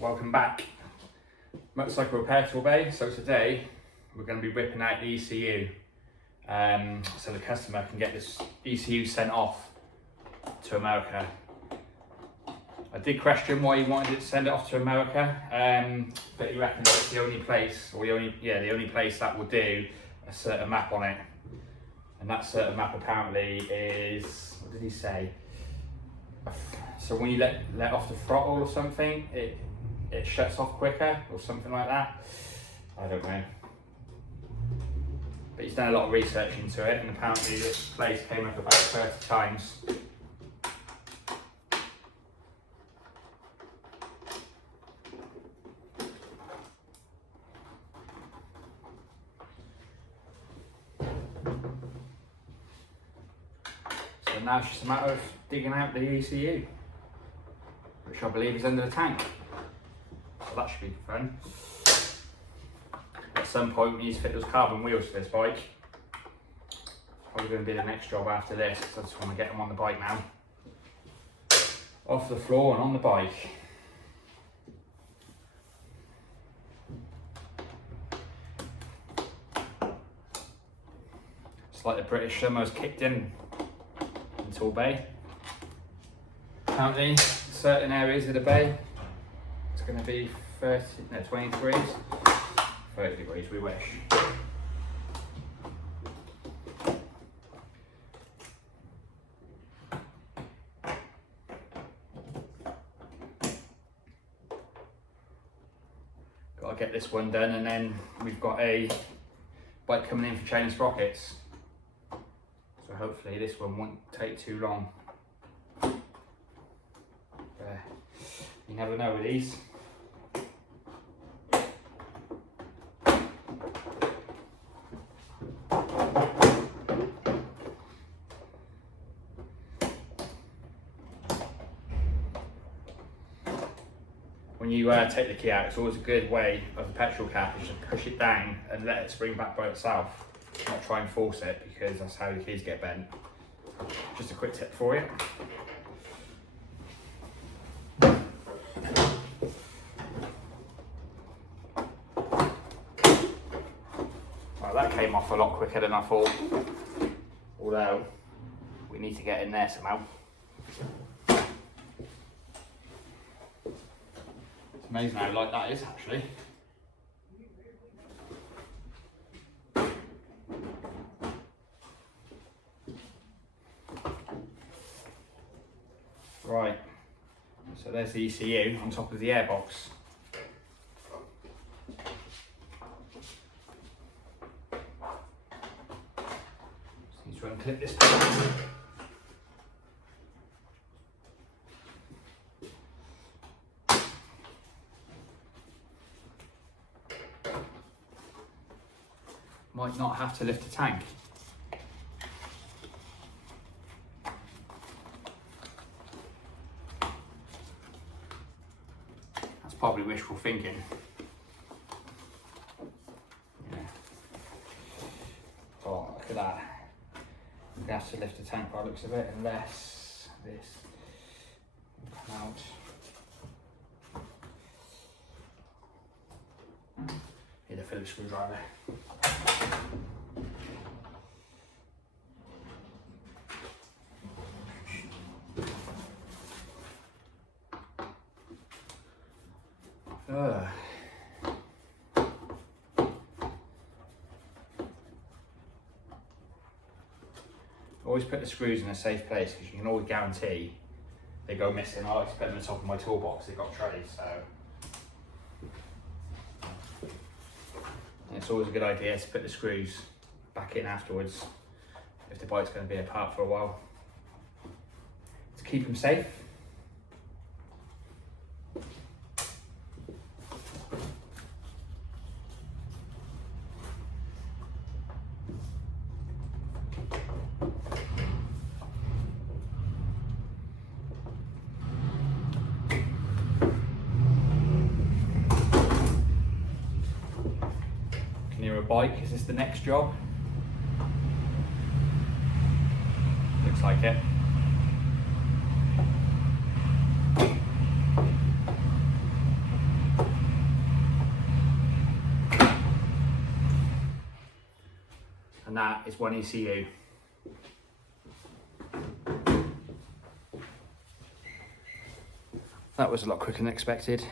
Welcome back. Motorcycle repair Torbay. So today we're going to be ripping out the ECU so the customer can get this ECU sent off to America. I did question why he wanted to send it off to America, but he reckons it's the only place, or the only place that will do a certain map on it. And that certain map apparently is, what did he say? So when you let off the throttle or something, it shuts off quicker or something like that. I don't know. But he's done a lot of research into it, and apparently this place came up about 30 times. So now it's just a matter of digging out the ECU, which I believe is under the tank. So that should be fun. At some point we need to fit those carbon wheels for this bike. It's probably going to be the next job after this, because I just want to get them on the bike now. Off the floor and on the bike. It's like the British summer's kicked in Torbay. Apparently, certain areas of the bay, it's going to be 20 degrees, 30 degrees, we wish. Got to get this one done, and then we've got a bike coming in for chain and sprockets. So hopefully this one won't take too long. You never know with these. When you take the key out, it's always a good way of the petrol cap is just push it down and let it spring back by itself. Not try and force it, because that's how the keys get bent. Just a quick tip for you. Well, that came off a lot quicker than I thought, although we need to get in there somehow. It's amazing how light that is actually. Right, so there's the ECU on top of the airbox. Just need to unclip this panel. Might not have to lift the tank. Probably wishful thinking. Yeah. Oh, look at that. I'm going to have to lift the tank by the looks of it, unless this will come out. Need a Phillips screwdriver. Always put the screws in a safe place, because you can always guarantee they go missing. I like to put them on the top of my toolbox, they've got trays, so. And it's always a good idea to put the screws back in afterwards if the bike's going to be apart for a while, to keep them safe. Bike, is this the next job? Looks like it. that is one ECU. That was a lot quicker than expected.